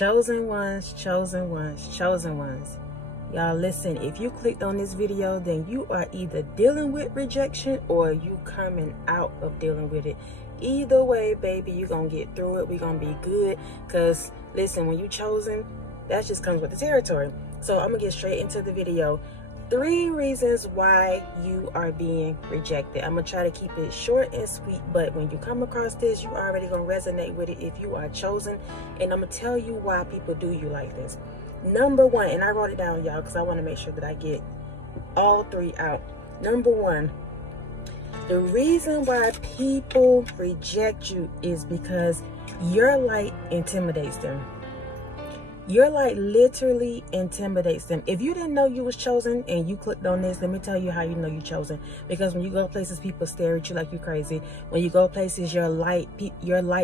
Chosen ones, chosen ones, chosen ones. Y'all listen, if you clicked on this video, then you are either dealing with rejection or you coming out of dealing with it. Either way, baby, you're gonna get through it. We're gonna be good. Because listen, when you chosen, that just comes with the territory. So I'm gonna get straight into the video. 3 reasons why you are being rejected. I'm gonna try to keep it short and sweet, but when you come across this, you already gonna resonate with it if you are chosen. And I'm gonna tell you why people do you like this. Number 1, and I wrote it down, y'all, because I want to make sure that I get all 3 out. Number 1, the reason why people reject you is because your light intimidates them. Your light literally intimidates them. If you didn't know you was chosen and you clicked on this, let me tell you how you know you're chosen. Because when you go places, people stare at you like you're crazy. When you go places, your light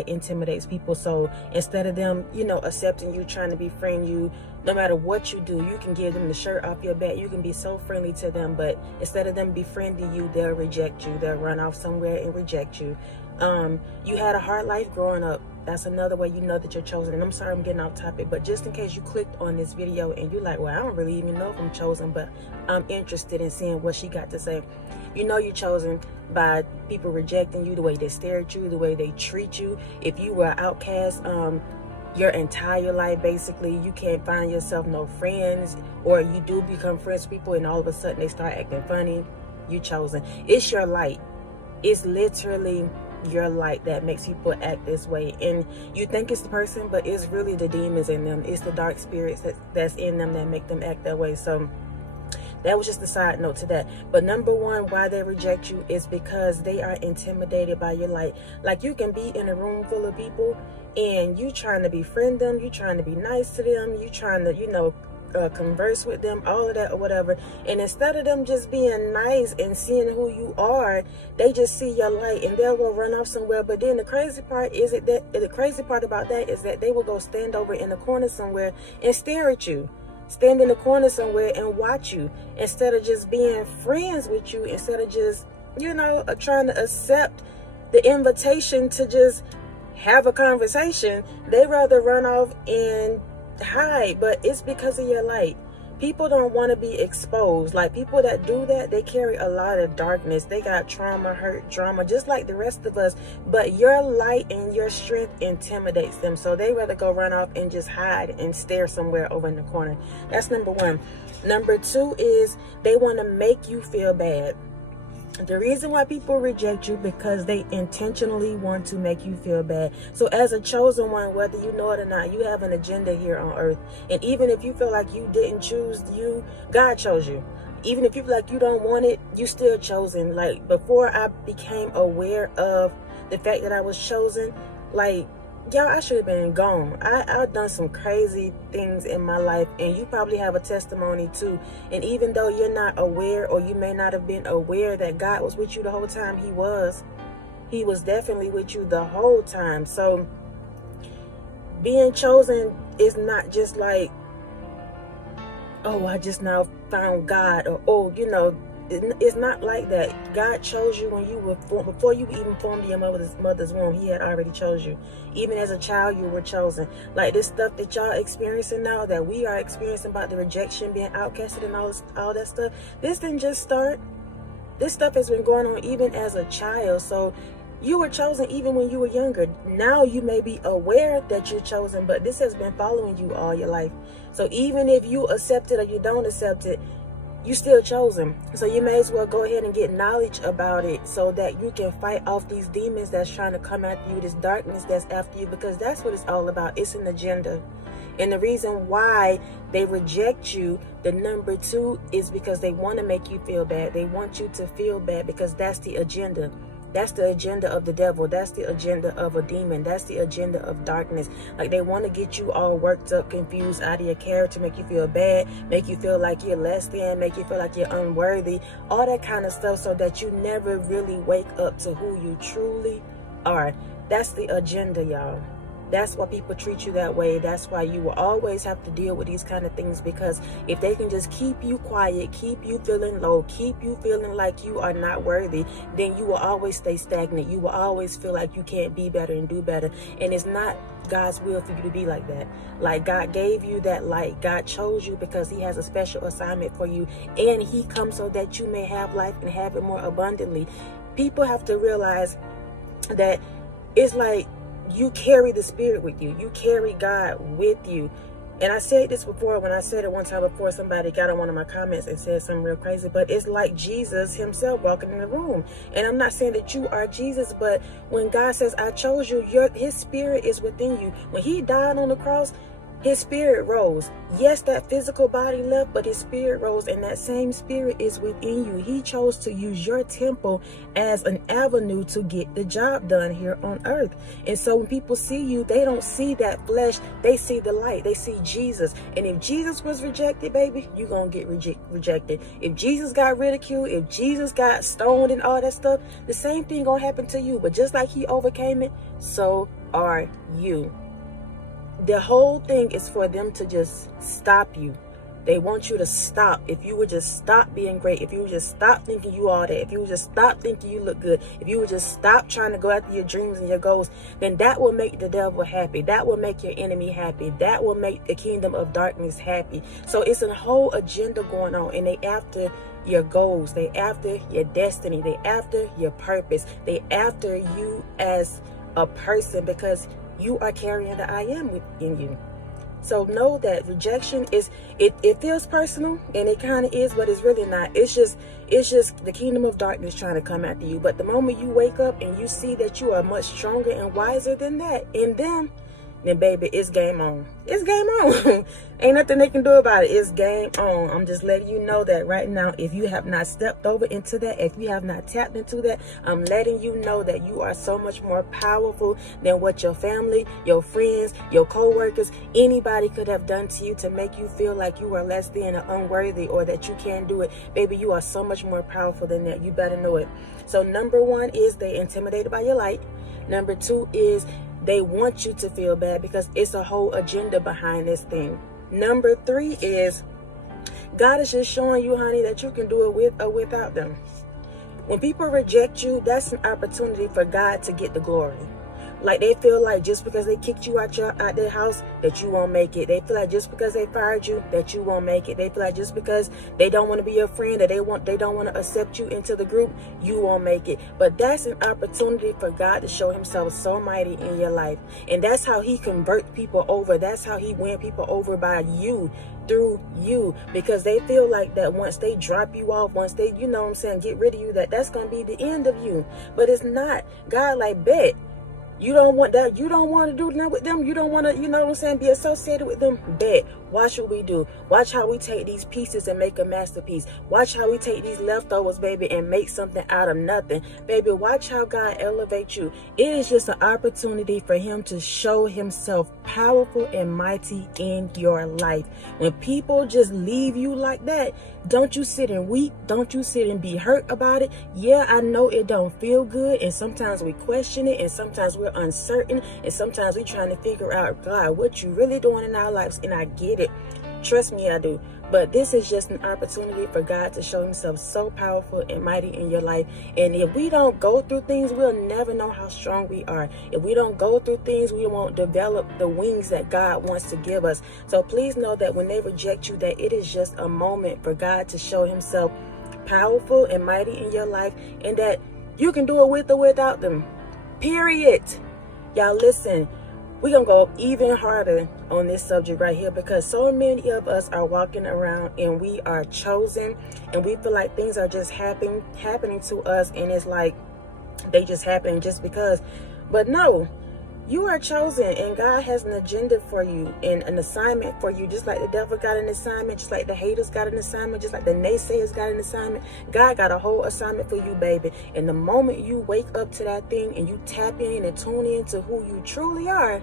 intimidates people. So instead of them, accepting you, trying to befriend you, no matter what you do, you can give them the shirt off your back. You can be so friendly to them, but instead of them befriending you, they'll reject you. They'll run off somewhere and reject you. You had a hard life growing up. That's another way you know that you're chosen. And I'm sorry I'm getting off topic, but just in case you clicked on this video and you're like, well, I don't really even know if I'm chosen, but I'm interested in seeing what she got to say. You know you're chosen by people rejecting you, the way they stare at you, the way they treat you. If you were an outcast your entire life, basically, you can't find yourself no friends, or you do become friends with people and all of a sudden they start acting funny, you chosen. It's your light. It's literally your light that makes people act this way, and you think it's the person, but it's really the demons in them. It's the dark spirits that's in them that make them act that way. So that was just a side note to that. But number 1, why they reject you is because they are intimidated by your light. Like, you can be in a room full of people and you trying to befriend them, you trying to be nice to them, you trying to converse with them, all of that or whatever, and instead of them just being nice and seeing who you are, they just see your light and they'll go run off somewhere. But then the crazy part about that is that they will go stand over in the corner somewhere and stare at you, stand in the corner somewhere and watch you, instead of just being friends with you, instead of just trying to accept the invitation to just have a conversation. They rather run off and hide. But it's because of your light. People don't want to be exposed. Like, people that do that, they carry a lot of darkness. They got trauma, hurt, drama, just like the rest of us. But your light and your strength intimidates them, so they rather go run off and just hide and stare somewhere over in the corner. That's number 1. Number 2 is they want to make you feel bad. The reason why people reject you, because they intentionally want to make you feel bad. So as a chosen one, whether you know it or not, you have an agenda here on earth. And even if you feel like you didn't choose you, God chose you. Even if you feel like you don't want it, you still chosen. Like, before I became aware of the fact that I was chosen, like, y'all, I should have been gone. I've done some crazy things in my life, and you probably have a testimony too. And even though you're not aware, or you may not have been aware that God was with you the whole time, He was definitely with you the whole time. So being chosen is not just like, oh, I just now found God, or it's not like that. God chose you when you were before you even formed your mother's womb. He had already chose you. Even as a child, you were chosen. Like, this stuff that y'all experiencing now, that we are experiencing about the rejection, being outcasted, and all that stuff, this didn't just start. This stuff has been going on even as a child. So you were chosen even when you were younger. Now you may be aware that you're chosen, but this has been following you all your life. So even if you accept it or you don't accept it, you still chosen. So you may as well go ahead and get knowledge about it, so that you can fight off these demons that's trying to come after you, this darkness that's after you, because that's what it's all about. It's an agenda. And the reason why they reject you, the number 2, is because they want to make you feel bad. They want you to feel bad, because that's the agenda. That's the agenda of the devil. That's the agenda of a demon. That's the agenda of darkness. Like, they want to get you all worked up, confused, out of your character, make you feel bad, make you feel like you're less than, make you feel like you're unworthy, all that kind of stuff, so that you never really wake up to who you truly are. That's the agenda, y'all. That's why people treat you that way. That's why you will always have to deal with these kind of things, because if they can just keep you quiet, keep you feeling low, keep you feeling like you are not worthy, then you will always stay stagnant. You will always feel like you can't be better and do better. And it's not God's will for you to be like that. Like, God gave you that light. God chose you because he has a special assignment for you, and he comes so that you may have life and have it more abundantly. People have to realize that it's like you carry the Spirit with you. You carry God with you. And I said this before, when I said it one time before, somebody got on one of my comments and said something real crazy, but it's like Jesus himself walking in the room. And I'm not saying that you are Jesus, but when God says, I chose you, his Spirit is within you. When he died on the cross, his spirit rose. Yes, that physical body left, but his spirit rose, and that same spirit is within you. He chose to use your temple as an avenue to get the job done here on earth. And so when people see you, they don't see that flesh. They see the light. They see Jesus. And if Jesus was rejected, baby, you're going to get rejected. If Jesus got ridiculed, if Jesus got stoned and all that stuff, the same thing going to happen to you. But just like he overcame it, so are you. The whole thing is for them to just stop you. They want you to stop. If you would just stop being great, if you would just stop thinking you all that, if you would just stop thinking you look good, if you would just stop trying to go after your dreams and your goals, then that will make the devil happy. That will make your enemy happy. That will make the kingdom of darkness happy. So it's a whole agenda going on, and they after your goals. They after your destiny. They after your purpose. They after you as a person, because you are carrying the I am within you. So know that rejection is, it feels personal, and it kind of is, but it's really not. It's just the kingdom of darkness trying to come after you. But the moment you wake up and you see that you are much stronger and wiser than that in them, then baby, it's game on. It's game on. Ain't nothing they can do about it. It's game on. I'm just letting you know that right now. If you have not stepped over into that, if you have not tapped into that, I'm letting you know that you are so much more powerful than what your family, your friends, your co-workers, anybody could have done to you to make you feel like you are less than or unworthy, or that you can't do it. Baby, you are so much more powerful than that. You better know it. So number one is they intimidated by your light. Number two is they want you to feel bad, because it's a whole agenda behind this thing. Number three is God is just showing you, honey, that you can do it with or without them. When people reject you, that's an opportunity for God to get the glory. Like, they feel like just because they kicked you out their house, that you won't make it. They feel like just because they fired you, that you won't make it. They feel like just because they don't want to be your friend, that they don't want to accept you into the group, you won't make it. But that's an opportunity for God to show himself so mighty in your life. And that's how he converts people over. That's how he wins people over, by you, through you. Because they feel like that once they drop you off, once they, you know what I'm saying, get rid of you, that's going to be the end of you. But it's not. God like, bet. You don't want that. You don't want to do that with them. You don't want to, you know what I'm saying, be associated with them. Bet. Watch what we do. Watch how we take these pieces and make a masterpiece. Watch how we take these leftovers, baby, and make something out of nothing. Baby, watch how God elevates you. It is just an opportunity for him to show himself powerful and mighty in your life. When people just leave you like that, don't you sit and weep. Don't you sit and be hurt about it. Yeah, I know it don't feel good, and sometimes we question it, and sometimes we're uncertain, and sometimes we're trying to figure out, God, what you really doing in our lives. And I get it. Trust me, I do. But this is just an opportunity for God to show himself so powerful and mighty in your life. And if we don't go through things, we'll never know how strong we are. If we don't go through things, we won't develop the wings that God wants to give us. So please know that when they reject you, that it is just a moment for God to show himself powerful and mighty in your life, and that you can do it with or without them. Period. Y'all listen. We're going to go even harder on this subject right here, because so many of us are walking around and we are chosen, and we feel like things are just happening to us, and it's like they just happen just because. But no, you are chosen, and God has an agenda for you and an assignment for you. Just like the devil got an assignment, just like the haters got an assignment, just like the naysayers got an assignment, God got a whole assignment for you, baby. And the moment you wake up to that thing and you tap in and tune in to who you truly are,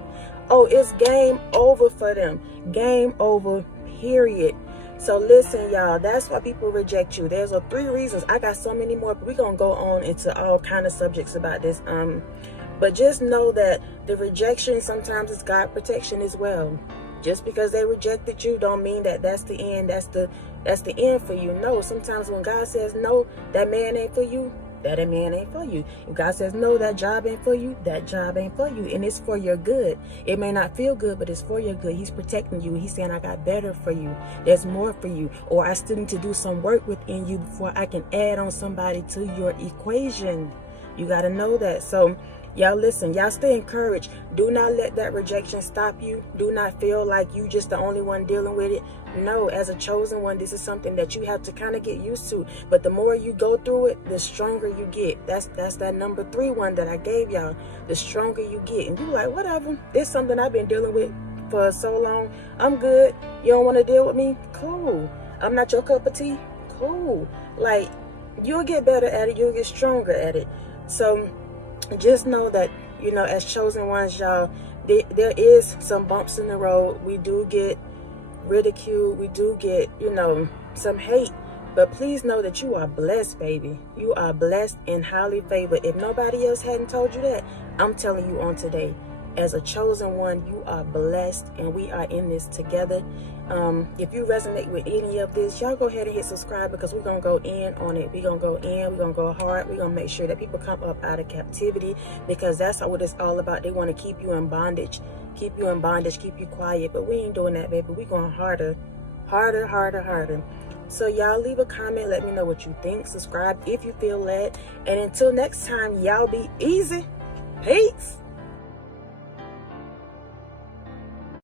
oh, it's game over for them. Game over, period. So listen, y'all, that's why people reject you. There's 3 reasons. I got so many more, but we're going to go on into all kind of subjects about this. But just know that the rejection sometimes is God protection as well. Just because they rejected you don't mean that that's the end. That's the end for you. No, sometimes when God says no, that man ain't for you, that man ain't for you. If God says no, that job ain't for you, that job ain't for you. And it's for your good. It may not feel good, but it's for your good. He's protecting you. He's saying, I got better for you. There's more for you. Or I still need to do some work within you before I can add on somebody to your equation. You got to know that. So y'all listen, y'all stay encouraged. Do not let that rejection stop you. Do not feel like you just the only one dealing with it. No, as a chosen one, this is something that you have to kind of get used to. But the more you go through it, the stronger you get. That's that number 3 one that I gave y'all. The stronger you get. And you like, whatever. This is something I've been dealing with for so long. I'm good. You don't want to deal with me? Cool. I'm not your cup of tea? Cool. Like, you'll get better at it. You'll get stronger at it. So just know that, you know, as chosen ones, y'all, there is some bumps in the road. We do get ridiculed. We do get, you know, some hate. But please know that you are blessed, baby. You are blessed and highly favored. If nobody else hadn't told you that, I'm telling you on today. As a chosen one, you are blessed, and we are in this together. If you resonate with any of this, y'all go ahead and hit subscribe, because we're going to go in on it. We're going to go in. We're going to go hard. We're going to make sure that people come up out of captivity, because that's what it's all about. They want to keep you in bondage, keep you quiet. But we ain't doing that, baby. We're going harder, harder, harder, harder. So y'all leave a comment. Let me know what you think. Subscribe if you feel led. And until next time, y'all be easy. Peace.